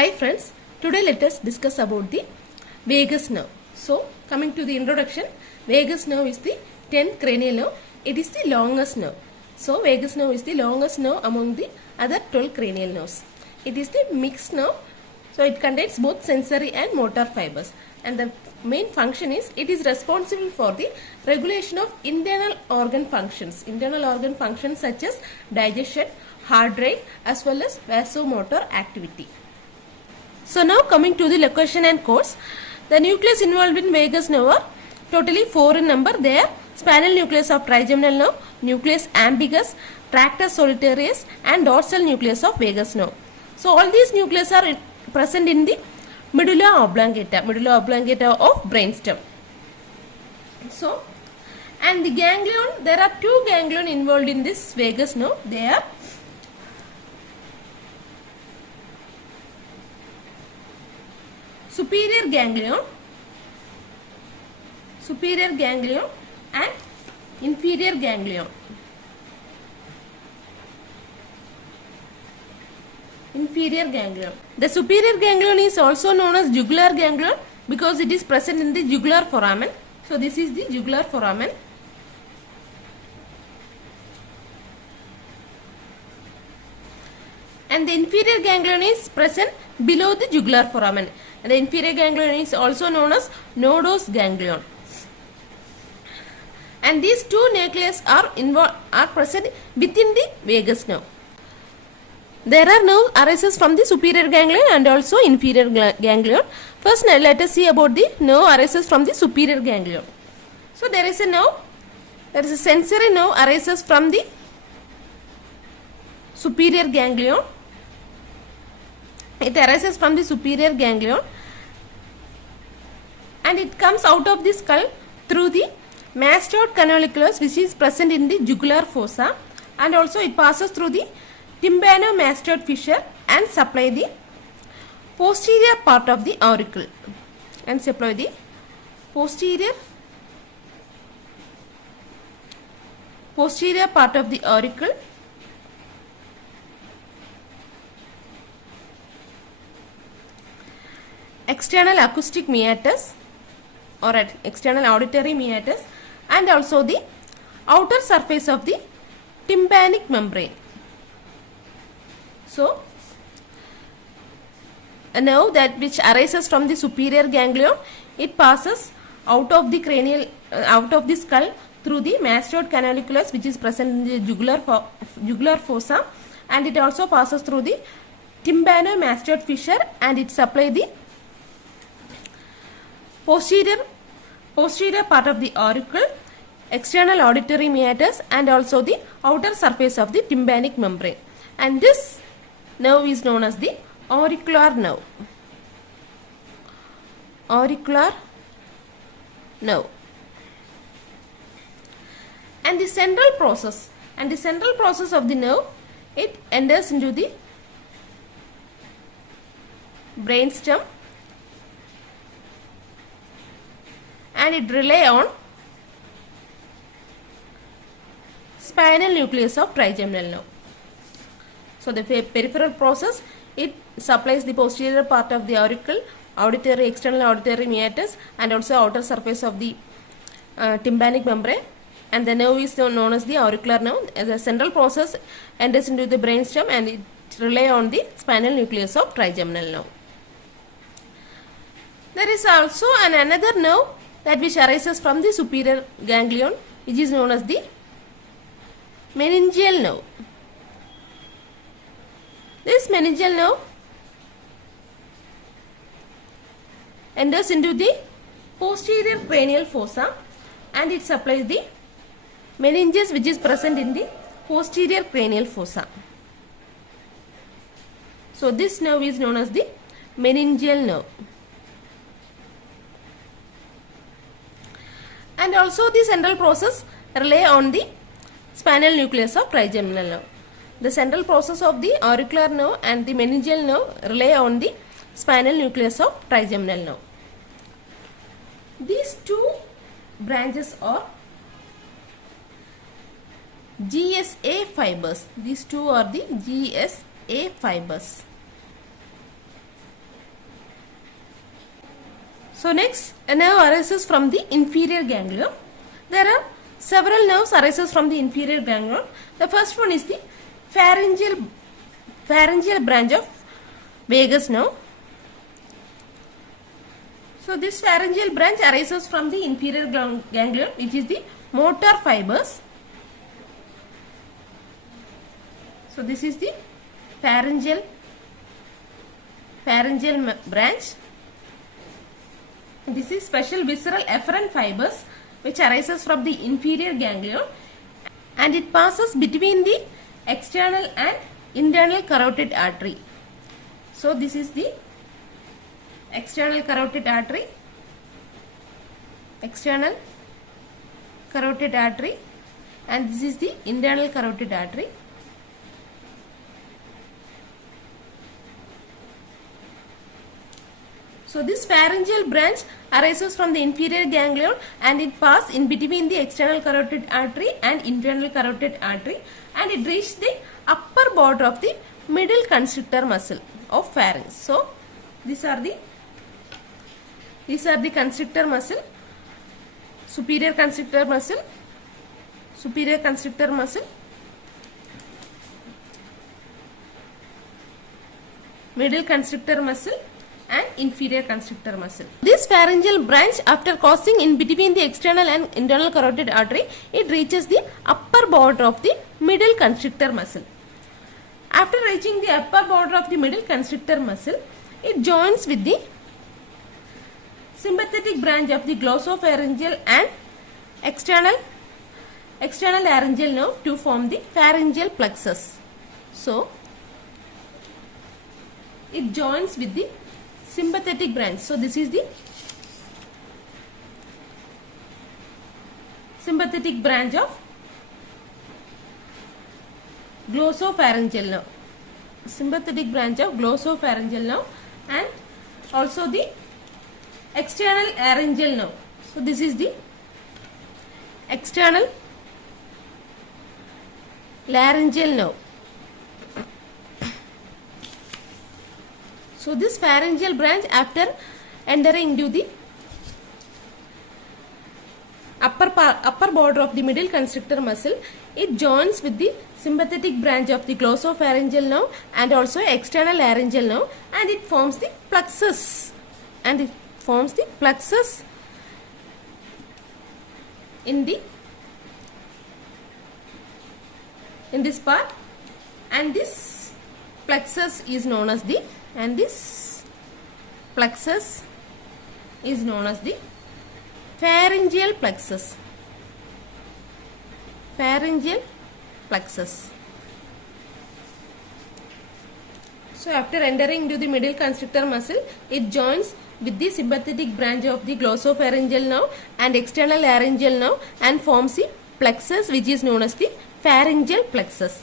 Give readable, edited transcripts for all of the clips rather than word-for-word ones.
Hi friends, today let us discuss about the vagus nerve. So coming to the introduction, vagus nerve is the 10th cranial nerve. It is the longest nerve. So vagus nerve is the longest nerve among the other 12 cranial nerves. It is the mixed nerve. So it contains both sensory and motor fibers. And the main function is it is responsible for the regulation of internal organ functions. Internal organ functions such as digestion, heart rate as well as vasomotor activity. So now coming to the location and course, the nucleus involved in vagus nerve are totally 4 in number. They are spinal nucleus of trigeminal nerve, nucleus ambiguous, tractus solitarius and dorsal nucleus of vagus nerve. So all these nucleus are present in the medulla oblongata of brainstem. So and the ganglion, there are 2 ganglion involved in this vagus nerve. They are superior ganglion and inferior ganglion. The superior ganglion is also known as jugular ganglion because it is present in the jugular foramen. So this is the jugular foramen. And the inferior ganglion is present below the jugular foramen. And the inferior ganglion is also known as nodose ganglion. And these 2 nucleus are present within the vagus nerve. There are nerve arises from the superior ganglion and also inferior ganglion. First let us see about the nerve arises from the superior ganglion. So there is a nerve, there is a sensory nerve arises from the superior ganglion. It arises from the superior ganglion and it comes out of the skull through the mastoid canalicus which is present in the jugular fossa, and also it passes through the tympanomastoid fissure and supply the posterior part of the auricle posterior part of the auricle. External acoustic meatus or external auditory meatus and also the outer surface of the tympanic membrane. So a nerve that which arises from the superior ganglion, it passes out of the cranial out of the skull through the mastoid canalicus which is present in the jugular fossa, and it also passes through the tympanomastoid fissure and it supply the posterior part of the auricle, external auditory meatus and also the outer surface of the tympanic membrane. And this nerve is known as the auricular nerve. And the central process of the nerve, it enters into the brainstem and it rely on spinal nucleus of trigeminal nerve. So the peripheral process, it supplies the posterior part of the auricle, external auditory meatus and also outer surface of the tympanic membrane, and the nerve is known as the auricular nerve. As a central process enters into the brainstem and it rely on the spinal nucleus of trigeminal nerve. There is also another nerve that which arises from the superior ganglion which is known as the meningeal nerve. This meningeal nerve enters into the posterior cranial fossa and it supplies the meninges which is present in the posterior cranial fossa. So this nerve is known as the meningeal nerve. And also the central process rely on the spinal nucleus of trigeminal nerve. The central process of the auricular nerve and the meningeal nerve rely on the spinal nucleus of trigeminal nerve. These 2 branches are GSA fibers. These 2 are the GSA fibers. So next, a nerve arises from the inferior ganglion. There are several nerves arises from the inferior ganglion. The first one is the pharyngeal branch of vagus nerve. So this pharyngeal branch arises from the inferior ganglion, which is the motor fibers. So this is the pharyngeal branch. This is special visceral efferent fibers which arises from the inferior ganglion, and it passes between the external and internal carotid artery. So this is the external carotid artery, and this is the internal carotid artery. So this pharyngeal branch arises from the inferior ganglion, and it passes in between the external carotid artery and internal carotid artery, and it reaches the upper border of the middle constrictor muscle of pharynx. So these are the constrictor muscle, superior constrictor muscle, middle constrictor muscle, and inferior constrictor muscle. This pharyngeal branch, after crossing in between the external and internal carotid artery, it reaches the upper border of the middle constrictor muscle. After reaching the upper border of the middle constrictor muscle, it joins with the sympathetic branch of the glossopharyngeal and external laryngeal nerve to form the pharyngeal plexus. So it joins with the sympathetic branch. So this is the sympathetic branch of glossopharyngeal nerve. And also the external laryngeal nerve. So this is the external laryngeal nerve. So this pharyngeal branch, after entering into the upper border of the middle constrictor muscle, it joins with the sympathetic branch of the glossopharyngeal nerve and also external laryngeal nerve, and it forms the plexus. In this part, and this plexus is known as the pharyngeal plexus. So after entering into the middle constrictor muscle, it joins with the sympathetic branch of the glossopharyngeal nerve and external laryngeal nerve and forms the plexus, which is known as the pharyngeal plexus.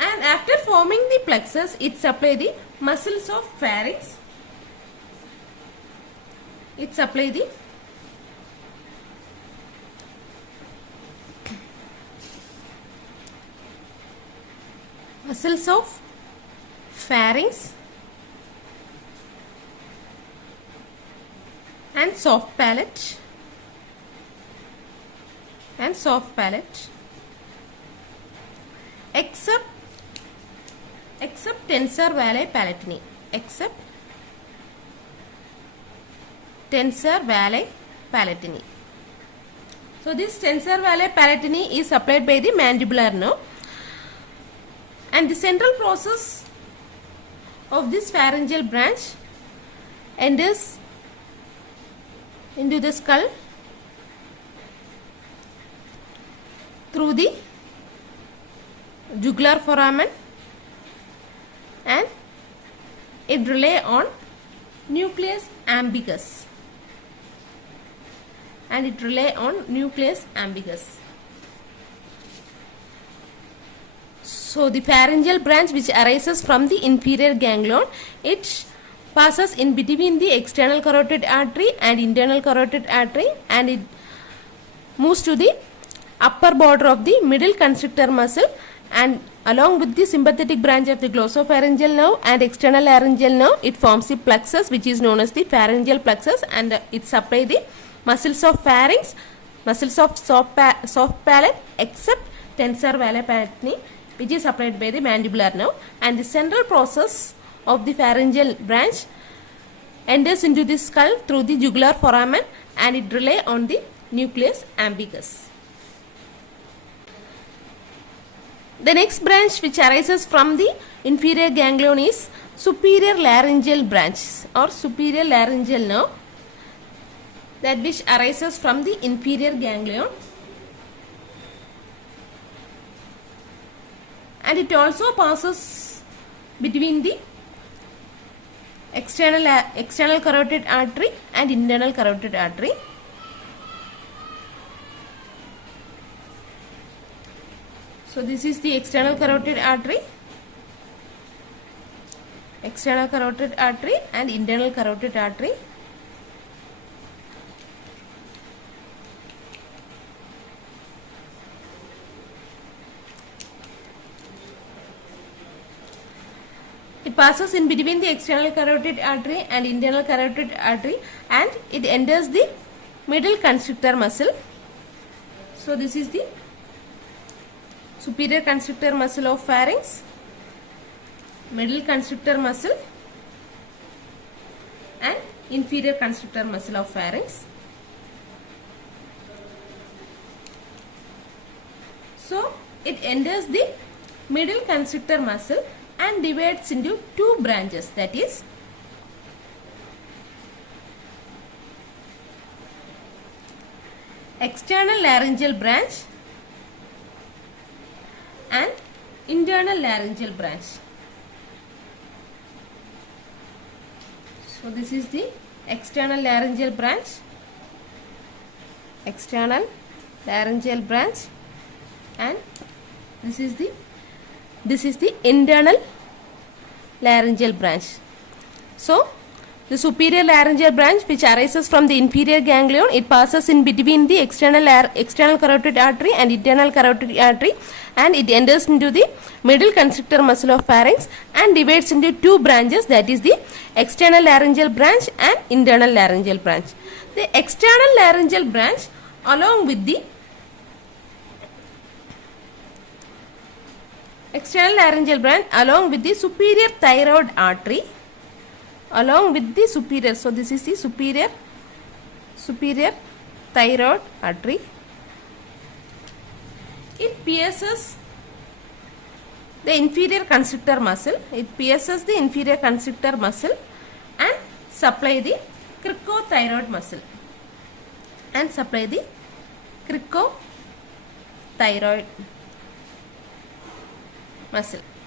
And after forming the plexus, it supplies the muscles of pharynx. Muscles of pharynx and soft palate except tensor vale palatini. So this tensor vale palatini is supplied by the mandibular nerve, and the central process of this pharyngeal branch enters into the skull through the jugular foramen, and it relies on nucleus ambiguous. So the pharyngeal branch, which arises from the inferior ganglion, it passes in between the external carotid artery and internal carotid artery, and it moves to the upper border of the middle constrictor muscle, and along with the sympathetic branch of the glossopharyngeal nerve and external laryngeal nerve, it forms the plexus which is known as the pharyngeal plexus, and it supplies the muscles of pharynx, muscles of soft palate except tensor vale palatini, which is supplied by the mandibular nerve, and the central process of the pharyngeal branch enters into the skull through the jugular foramen, and it relies on the nucleus ambiguous. The next branch which arises from the inferior ganglion is superior laryngeal branch or superior laryngeal nerve, that which arises from the inferior ganglion, and it also passes between the external carotid artery and internal carotid artery. So this is the external carotid artery and internal carotid artery. It passes in between the external carotid artery and internal carotid artery, and it enters the middle constrictor muscle. So this is the superior constrictor muscle of pharynx, middle constrictor muscle and inferior constrictor muscle of pharynx. So it enters the middle constrictor muscle and divides into two branches, that is external laryngeal branch and internal laryngeal branch. So this is the external laryngeal branch, and this is the internal laryngeal branch. So the superior laryngeal branch which arises from the inferior ganglion, it passes in between the external carotid artery and internal carotid artery, and it enters into the middle constrictor muscle of pharynx and divides into two branches, that is the external laryngeal branch and internal laryngeal branch. The external laryngeal branch along with the superior thyroid artery, so this is the superior thyroid artery. It pierces the inferior constrictor muscle. And supply the cricothyroid muscle.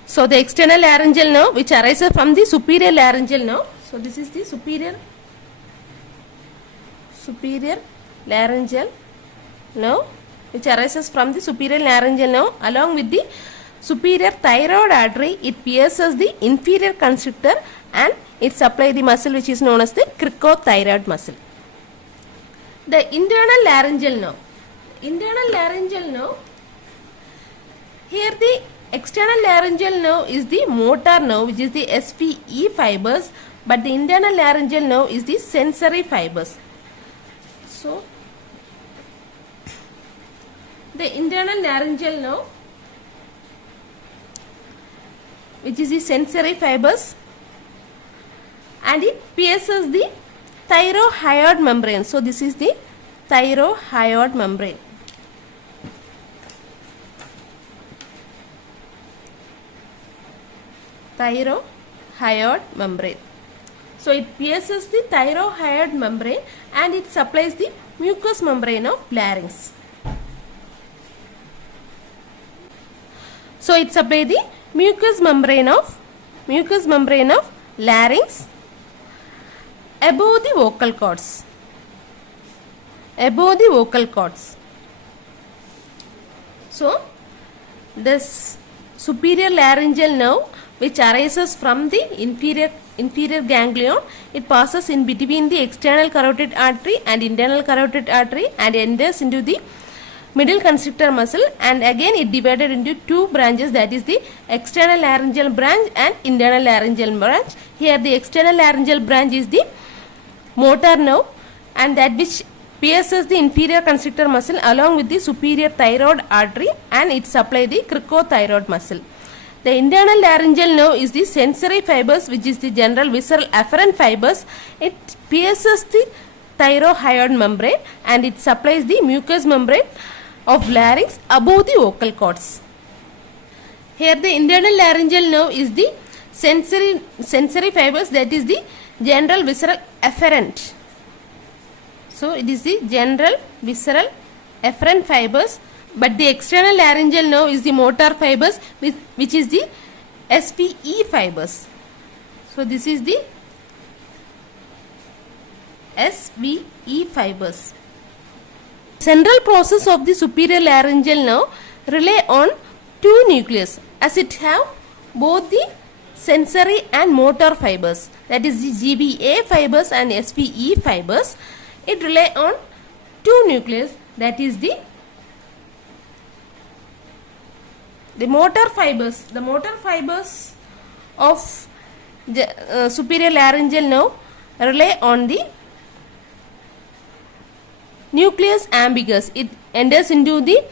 So the external laryngeal nerve which arises from the superior laryngeal nerve. So this is the superior laryngeal nerve which arises from the superior laryngeal nerve. Along with the superior thyroid artery, it pierces the inferior constrictor and it supplies the muscle which is known as the cricothyroid muscle. The internal laryngeal nerve. Here the external laryngeal nerve is the motor nerve, which is the SVE fibers, but the internal laryngeal nerve is the sensory fibers. So the internal laryngeal nerve, which is the sensory fibers, and it pierces the thyrohyoid membrane. So this is the thyrohyoid membrane. So it pierces the thyrohyoid membrane and it supplies the mucous membrane of larynx. So it supplies the mucous membrane of larynx above the vocal cords. So this superior laryngeal nerve which arises from the inferior ganglion, it passes in between the external carotid artery and internal carotid artery and enters into the middle constrictor muscle, and again it divided into two branches, that is the external laryngeal branch and internal laryngeal branch. Here the external laryngeal branch is the motor nerve, and that which pierces the inferior constrictor muscle along with the superior thyroid artery, and it supplies the cricothyroid muscle. The internal laryngeal nerve is the sensory fibers, which is the general visceral afferent fibers. It pierces the thyroid membrane and it supplies the mucous membrane of larynx above the vocal cords. Here the internal laryngeal nerve is the sensory fibers, that is the general visceral afferent. So it is the general visceral afferent fibers, but the external laryngeal nerve is the motor fibers, which is the SVE fibers. So this is the SVE fibers. Central process of the superior laryngeal nerve rely on two nucleus, as it have both the sensory and motor fibers, that is the GBA fibers and SVE fibers. It rely on two nucleus, that is the motor fibers. The motor fibers of the superior laryngeal nerve rely on the nucleus ambiguous. It enters into the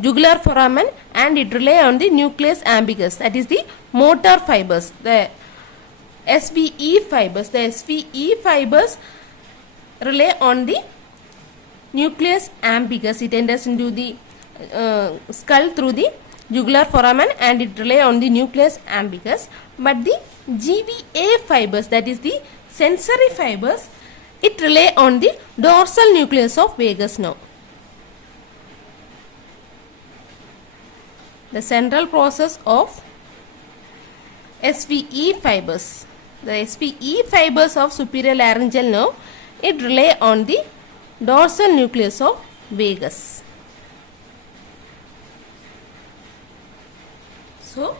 jugular foramen and it rely on the nucleus ambiguous, that is the motor fibers. The SVE fibers, rely on the nucleus ambiguous. It enters into the skull through the jugular foramen and it rely on the nucleus ambiguous. But the GBA fibers, that is the sensory fibers, it rely on the dorsal nucleus of vagus nerve. The central process of SVE fibers. The SVE fibers of superior laryngeal nerve, it rely on the dorsal nucleus of vagus. So,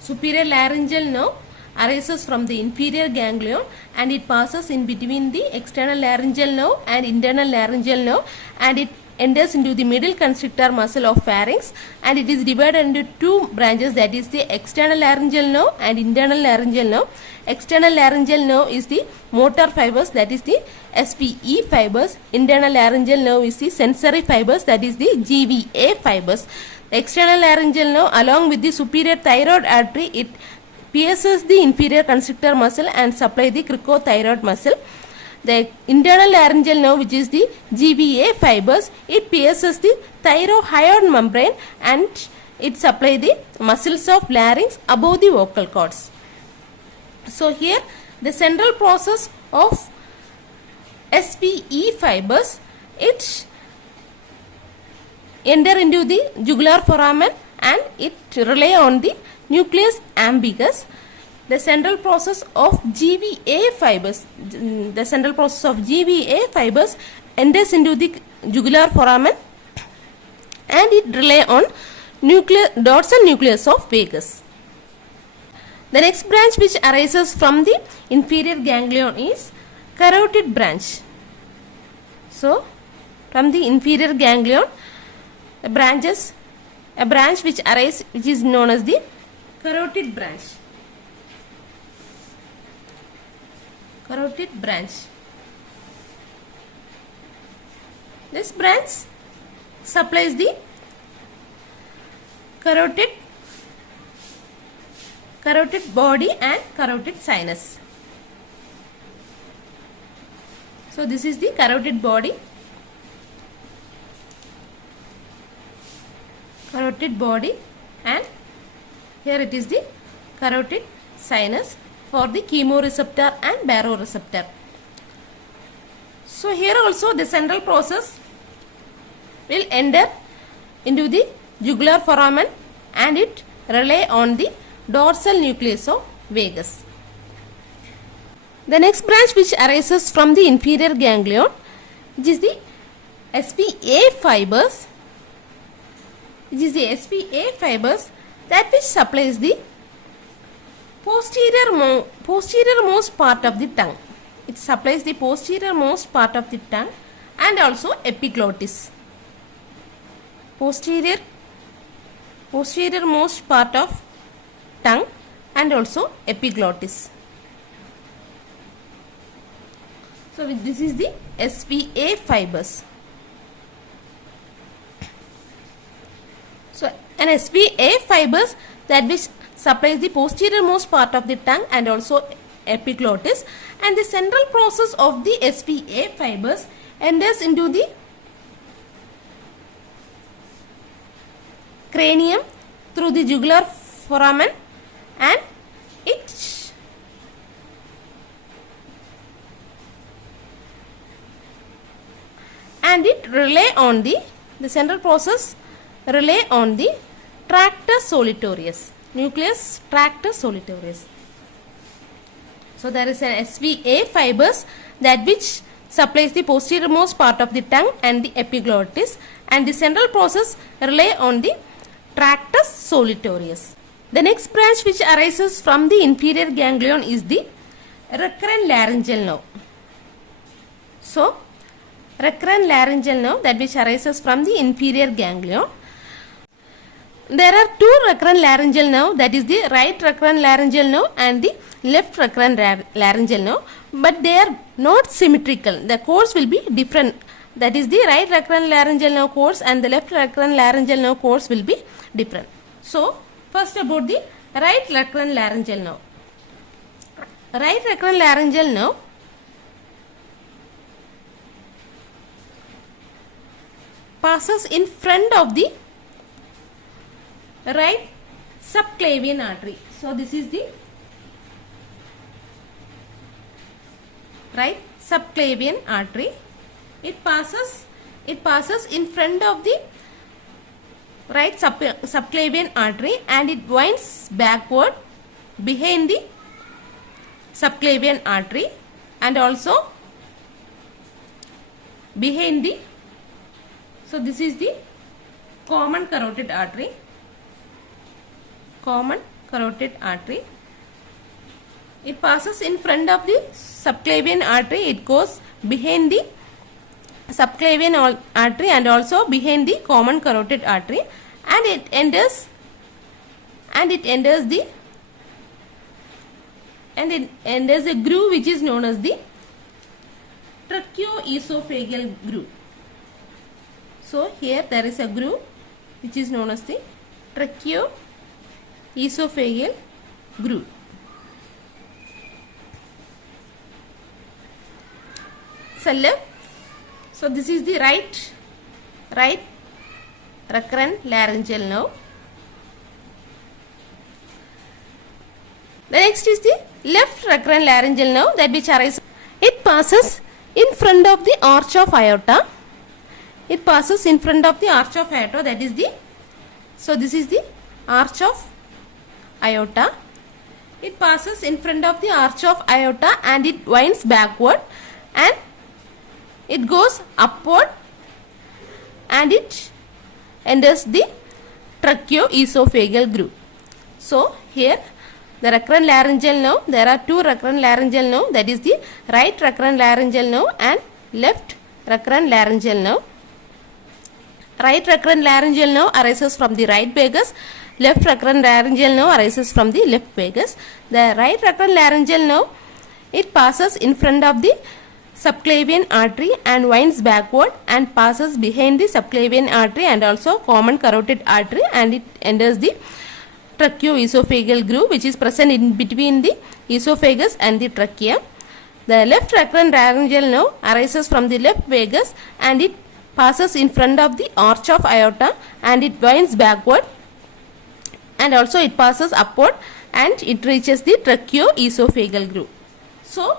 superior laryngeal nerve arises from the inferior ganglion and it passes in between the external laryngeal nerve and internal laryngeal nerve, and it enters into the middle constrictor muscle of pharynx, and it is divided into two branches, that is the external laryngeal nerve and internal laryngeal nerve. External laryngeal nerve is the motor fibers, that is the SVE fibers. Internal laryngeal nerve is the sensory fibers, that is the GVA fibers. The external laryngeal nerve along with the superior thyroid artery, it pierces the inferior constrictor muscle and supply the cricothyroid muscle. The internal laryngeal nerve, which is the GVA fibers, it pierces the thyroid membrane and it supply the muscles of larynx above the vocal cords. So here the central process of SVE fibers, it enter into the jugular foramen and it rely on the nucleus ambiguous. The central process of GVA fibers, enters into the jugular foramen and it rely on dorsal nucleus of vagus. The next branch which arises from the inferior ganglion is carotid branch. So, from the inferior ganglion, a branch which arises, which is known as the carotid branch. Carotid branch. This branch supplies the carotid body and carotid sinus. So this is the carotid body, and here it is the carotid sinus for the chemoreceptor and baroreceptor. So here also the central process will enter into the jugular foramen and it rely on the dorsal nucleus of vagus. The next branch which arises from the inferior ganglion, which is the SVA fibers, that which supplies the posterior most part of the tongue. It supplies the posterior most part of the tongue and also epiglottis. posterior most part of tongue and also epiglottis. So this is the SVA fibers. So an SVA fibers that which supplies the posterior most part of the tongue and also epiglottis, and the central process of the SVA fibers enters into the cranium through the jugular foramen, and it rely on the central process rely on the tractus solitarius, nucleus tractus solitarius. So there is an SVA fibers that which supplies the posterior most part of the tongue and the epiglottis, and the central process rely on the tractus solitarius. The next branch which arises from the inferior ganglion is the recurrent laryngeal nerve. So recurrent laryngeal nerve that which arises from the inferior ganglion. There are two recurrent laryngeal nerve, that is the right recurrent laryngeal nerve and the left recurrent laryngeal nerve, but they are not symmetrical. The course will be different. That is the right recurrent laryngeal nerve course and the left recurrent laryngeal nerve course will be different. So first about the right recurrent laryngeal nerve. Right recurrent laryngeal nerve passes in front of the right subclavian artery. So this is the right subclavian artery. It passes in front of the right subclavian artery and it winds backward behind the subclavian artery and also behind the, so this is the common carotid artery. Common carotid artery. It passes in front of the subclavian artery. It goes behind the subclavian artery and also behind the common carotid artery, and it enters a groove which is known as the tracheoesophageal groove. So here there is a groove which is known as the tracheoesophageal groove. So this is the right recurrent laryngeal nerve. The next is the left recurrent laryngeal nerve that which arises. It passes in front of the arch of aorta. It passes in front of the arch of aorta, that is the, so this is the arch of aorta. It passes in front of the arch of aorta and it winds backward and it goes upward and it enters the tracheoesophageal groove. So here the recurrent laryngeal nerve, there are two recurrent laryngeal nerve, that is the right recurrent laryngeal nerve and left recurrent laryngeal nerve. Right recurrent laryngeal nerve arises from the right vagus. Left recurrent laryngeal nerve arises from the left vagus. The right recurrent laryngeal nerve, it passes in front of the subclavian artery and winds backward and passes behind the subclavian artery and also common carotid artery, and it enters the tracheoesophageal groove which is present in between the esophagus and the trachea. The left recurrent laryngeal nerve arises from the left vagus and it passes in front of the arch of aorta and it winds backward and also it passes upward and it reaches the tracheoesophageal groove. So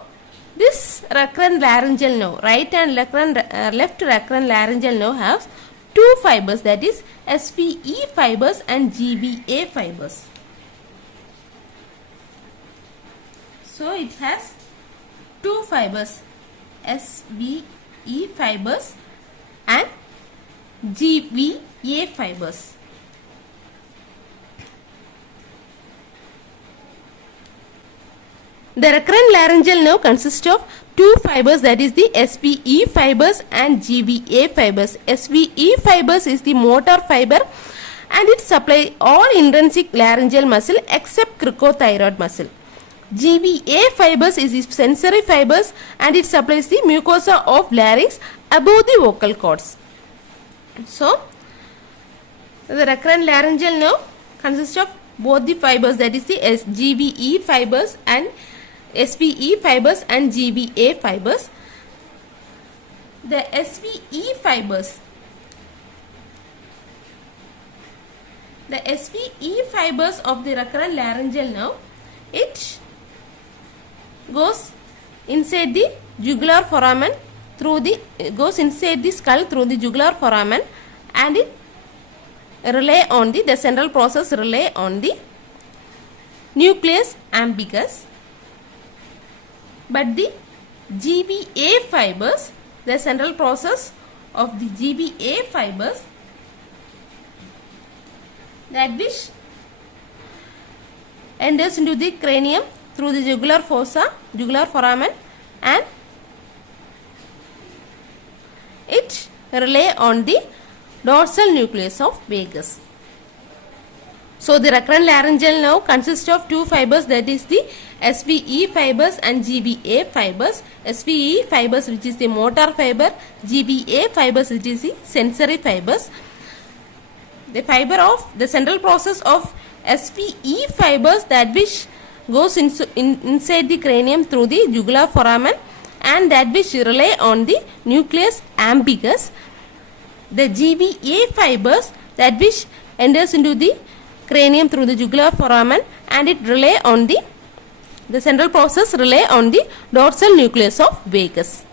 this recurrent laryngeal nerve, right and left recurrent laryngeal nerve has two fibers, that is SVE fibers and GVA fibers. So it has two fibers, SVE fibers and GVA fibers. The recurrent laryngeal nerve consists of two fibers, that is the SVE fibers and GVA fibers. SVE fibers is the motor fiber and it supplies all intrinsic laryngeal muscle except cricothyroid muscle. GVA fibers is the sensory fibers and it supplies the mucosa of larynx above the vocal cords. So, the recurrent laryngeal nerve consists of both the fibers, that is the GVE fibers and SVE fibers and GVA fibers. The SVE fibers, of the recurrent laryngeal nerve, it goes inside the jugular foramen goes inside the skull through the jugular foramen, and it the central process rely on the nucleus ambiguous. But the GVA fibers, the central process of the GVA fibers, that which enters into the cranium through the jugular foramen, and it rely on the dorsal nucleus of vagus. So the recurrent laryngeal nerve consists of two fibers, that is the SVE fibers and GVA fibers. SVE fibers, which is the motor fiber, GVA fibers, which is the sensory fibers. The fiber of the central process of SVE fibers, that which goes inside the cranium through the jugular foramen, and that which rely on the nucleus ambiguous. The GVA fibers, that which enters into the cranium through the jugular foramen, and it rely on the central process rely on the dorsal nucleus of vagus.